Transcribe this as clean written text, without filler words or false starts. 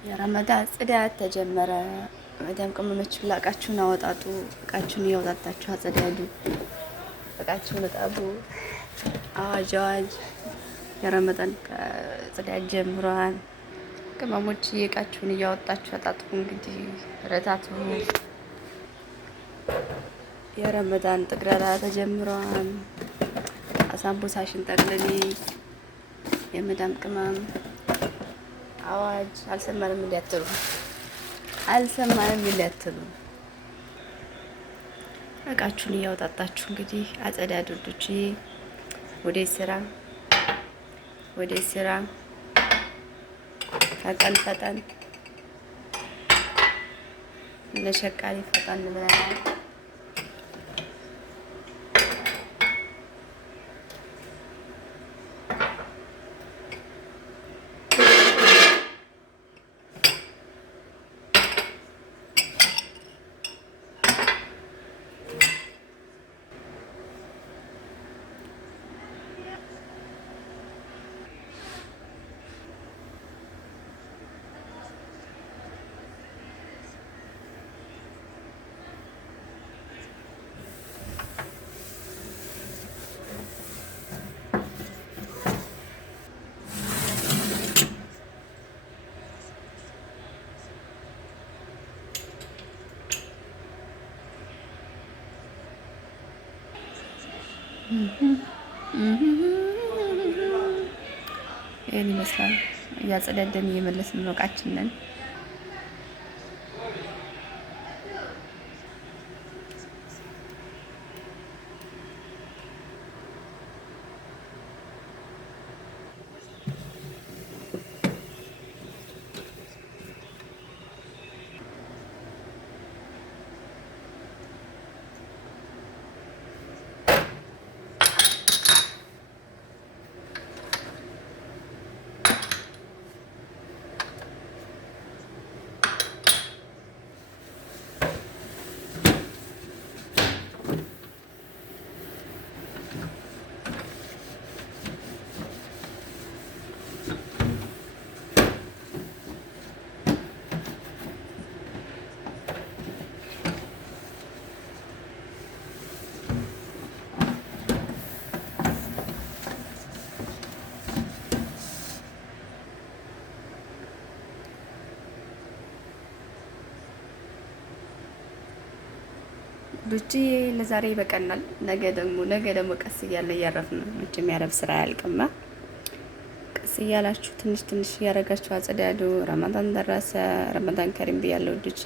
የረመዳን ጽዳት ተጀመረ። መዳም ቅመሞች እቃችሁን አወጣጡ፣ እቃችሁን እያወጣጣችሁ አጸዳዱ፣ እቃችሁን እጠቡ። አዋጅ አዋጅ! የረመዳን ጽዳት ጀምሯል። ቅመሞች እቃችሁን እያወጣችሁ አጣጥፉ። እንግዲህ ረታቱ የረመዳን ጥግረራ ተጀምሯል። አሳምቡሳሽን ጠቅልሊ የመዳም ቅመም አዋጅ! አልሰማንም እንዲያትሉ እቃችሁን እያወጣጣችሁ እንግዲህ አጸዳዱ። ዱቺ ወደ ስራ ፈጠን ለሸቃሊ ፈጠን ብለናል። ይሄን ይመስላል። እያጸዳደን እየመለስን ነው እቃችንን። ዱቺ ለዛሬ ይበቃናል። ነገ ደግሞ ቀስ እያለ እያረፍን መቼም ያረብ ስራ ያልቅማ። ቀስ እያላችሁ ትንሽ እያረጋችሁ አጸዳዱ። ረመዳን ደረሰ። ረመዳን ከሪም ብያለሁ ዱቺ።